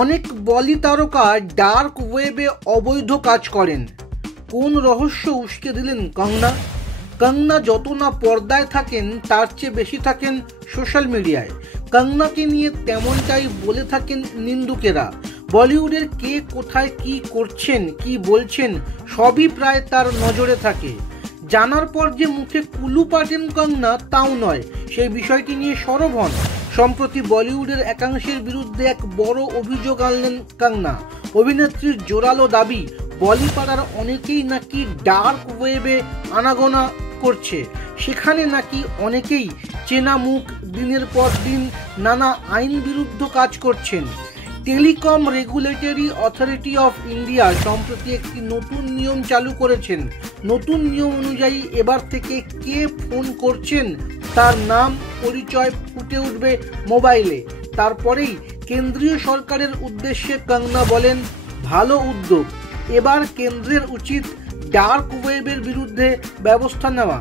অনেক বলি তারকা ডার্ক ওয়েবে অবৈধ কাজ করেন। কোন রহস্য উস্কে দিলেন কঙ্গনা? কঙ্গনা যত না পর্দায় থাকেন তার চেয়ে বেশি থাকেন সোশ্যাল মিডিয়ায়। কঙ্গনাকে নিয়ে তেমনটাই বলে থাকেন নিন্দুকেরা। বলিউডের কে কোথায় কি করছেন কি বলছেন সবই প্রায় তার নজরে থাকে। জানার পর যে মুখে কুলু পাটেন কঙ্গনা তাও নয়, সেই বিষয়টি নিয়ে সরব হন। সম্প্রতি বলিউডের একাংশের বিরুদ্ধে এক বড় অভিযোগ আনলেন কঙ্গনা। অভিনেত্রীর জোরালো দাবি, বলিপাড়ার অনেকেই নাকি ডার্ক ওয়েবে আনাগোনা করছে। সেখানে নাকি অনেকেই চেনা মুখ দিনের পর দিন নানা আইন বিরুদ্ধ কাজ করছেন। Telecom regulatory authority of India সম্প্রতি একটি নতুন নিয়ম চালু করেছেন। নতুন নিয়ম অনুযায়ী এবার থেকে কে ফোন করছেন তার নাম পরিচয় ফুটে উঠবে মোবাইলে। তারপরেই কেন্দ্রীয় সরকারের উদ্দেশ্যে কঙ্গনা বলেন, ভালো উদ্যোগ, এবার কেন্দ্রের উচিত ডার্ক ওয়েবের বিরুদ্ধে ব্যবস্থা নেওয়া।